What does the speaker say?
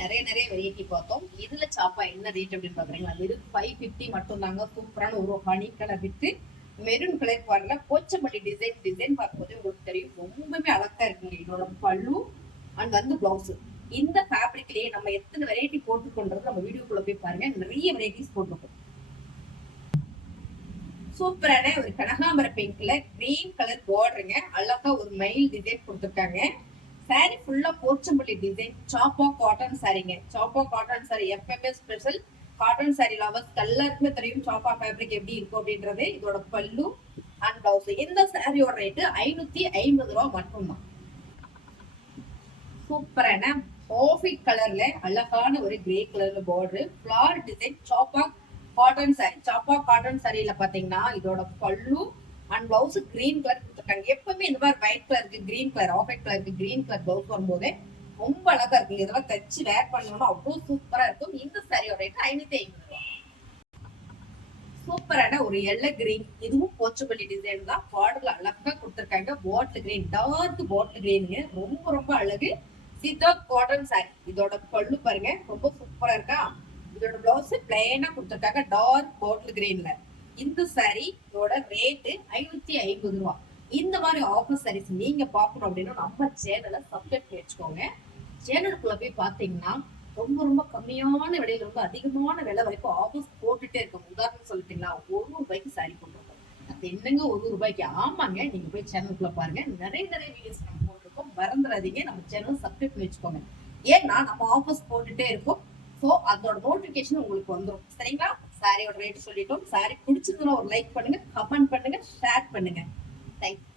நிறைய வெரைட்டி பார்த்தோம். இதுல சாப்பா என்ன ரேட் அப்படின்னு பாக்குறீங்களா? வெறும் 550 மட்டும் தாங்க. சூப்பரான ஒரு honey colour with maroon colour பாருங்க. போச்சம்பள்ளி டிசைன் பார்க்கும்போது உங்களுக்கு தெரியும், ரொம்பவே அழகா இருக்குங்க. இதோட பல்லு அண்ட் வந்து பிளவுஸ். இந்த ஃபேப்ரிக்லயே நம்ம எத்தனை வெரைட்டி போட்டுக்கொண்டது நம்ம வீடியோக்குள்ள போய் பாருங்க. நிறைய வெரைட்டிஸ் போட்டிருக்கோம். சூப்பரான ஒரு கனகாம்பர பிங்க்ல கிரீன் கலர் பார்டருங்க. அழகா ஒரு மயில் டிசைன் கொடுத்துருக்காங்க. சாரி ஃபுல்லா போச்சம்பள்ளி டிசைன். சாப்பா காட்டன் சாரிங்க. சாப்பா காட்டன் சாரி எப்பவுமே ஸ்பெஷல். காட்டன் சாரி லவர்ஸ் எல்லாருக்குமே தெரியும் சாப்பா ஃபேப்ரிக் எப்படி இருக்கும் அப்படின்றது. இதோட பல்லு அண்ட் பிளவுஸ். இந்த சாரியோட ரேட்டு 550 ரூபா மட்டும்தான். சூப்பரான ஆஃபிட் கலர்ல அழகான ஒரு கிரே கலர்ல பார்டர், ஃபிளவர் டிசைன், சாப்பா காட்டன் சாரி. சாப்பா காட்டன் சாரியில பாத்தீங்கன்னா இதோட பல்லு அண்ட் பிளவுஸ் கிரீன் கலர் கொடுத்துருக்காங்க. எப்பவுமே இந்த மாதிரி ஒயிட் கலருக்கு கிரீன் கலர், ஆஃபிட் கலருக்கு கிரீன் கலர் பிளவுஸ் வரும்போது ரொம்ப அழகா இருக்கு. இதெல்லாம் தச்சு வேர் பண்ணணும்னா அவ்வளவு சூப்பரா இருக்கும். இந்த சாரியோட ரேட் 550 ரூபாய். சூப்பரான ஒரு எல்லோ கிரீன், இதுவும் போச்சம்பள்ளி டிசைன் தான். பார்டர்ல அழகா கொடுத்துருக்காங்க. பாட்டில் கிரீன், டார்க் பாட்டில் கிரீனுங்க. ரொம்ப அழகு. சித்தார்த் காட்டன் சாரி. இதோட பல்லு பாருங்க, ரொம்ப சூப்பரா இருக்கா. இதோட பிளவுஸ் பிளைனா கொடுத்துருக்காங்க டார்க் பாட்டில் கிரீன்ல. இந்த சாரி இதோட ரேட்டு 550 ரூபா. இந்த மாதிரி ஆஃபர் சாரீஸ் நீங்க பாக்கணும் அப்படின்னா நம்ம சேனலை சப்ஸ்கிரைப் பண்ணி வச்சுக்கோங்க. சேனலுக்குள்ள போய் பாத்தீங்கன்னா ரொம்ப கம்மியான விலையில ரொம்ப அதிகமான விலை வரைக்கும் ஆஃபர்ஸ் போட்டுட்டே இருக்கும். உதாரணம் சொல்லிட்டீங்கன்னா 1 ரூபாய்க்கு சாரி போட்டுருக்கோம். அது என்னங்க 1 ரூபாய்க்கு? ஆமாங்க, நீங்க போய் சேனலுக்குள்ள பாருங்க. நிறைய வீடியோஸ் நம்ம போட்டிருக்கோம். மறந்துடாதீங்க, நம்ம சேனல் சப்ஸ்கிரைப் பண்ணி வச்சுக்கோங்க. ஏன்னா நம்ம ஆஃபர்ஸ் போட்டுட்டே இருக்கோம். ஸோ அதோட நோட்டிபிகேஷன் உங்களுக்கு வந்துடும். சரிங்களா? சாரியோட ரேட் சொல்லிட்டோம். சாரி பிடிச்சிருந்தா ஒரு லைக் பண்ணுங்க, கமெண்ட் பண்ணுங்க, ஷேர் பண்ணுங்க. தேங்க்யூ.